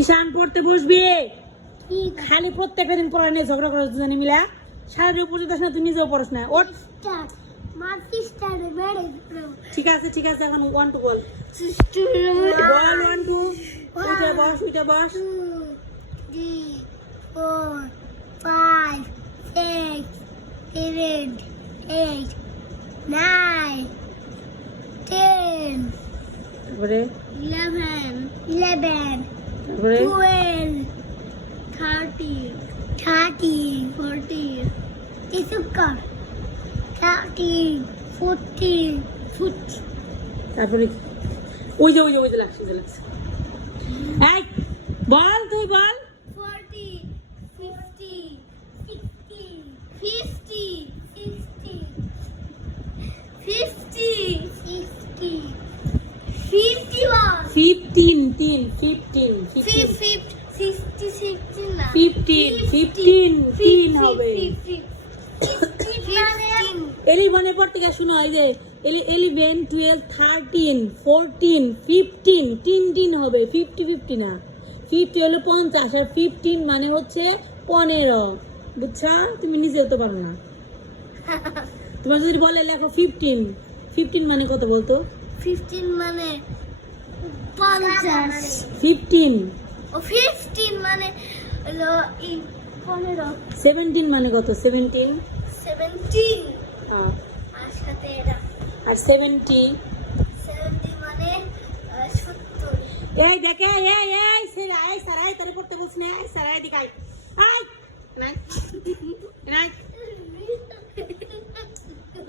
ঈশান পড়তে বসবি খালি প্রত্যেকটা দিন পড়া নিয়ে ঝগড়া করে দুজনে মিলা সারাদিন উপর না তুই নিজেও পড়াস না ওঠ ঠিক আছে এখন 1 2 বল 1 2 উঠে বস 3 4 5 6 7 8 9 10 তারপরে 11 তারপরে 12 13 14 13 14 তারপরে ওই যে লাগছে এই বল তুই বল 40 50 60 50 15 হবে এলিভেনের পর থেকে শুনো এই যে 11 12 13 14 15 তিন হবে 50 না 50 হলো 50 আর 15 মানে হচ্ছে 15 বুঝছা তুমি নিজেও তো পারো না তোমার যদি বলে লেখো 15 মানে কত বলতো 15 মানে 50 15 ও 15 মানে হলো 15 17 মানে কত 17 হ্যাঁ আর সাথে এটা আর 70 মানে 70 এই দেখে এই সারাই তোরে পড়তে বলছ না এই সারাই দেখাই নাই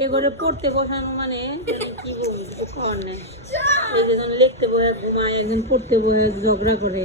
এগোরে পড়তে বসানো মানে কি বলবো খাওয়ার নেই এই যে লিখতে বসে ঘুমায় একজন পড়তে বসে ঝগড়া করে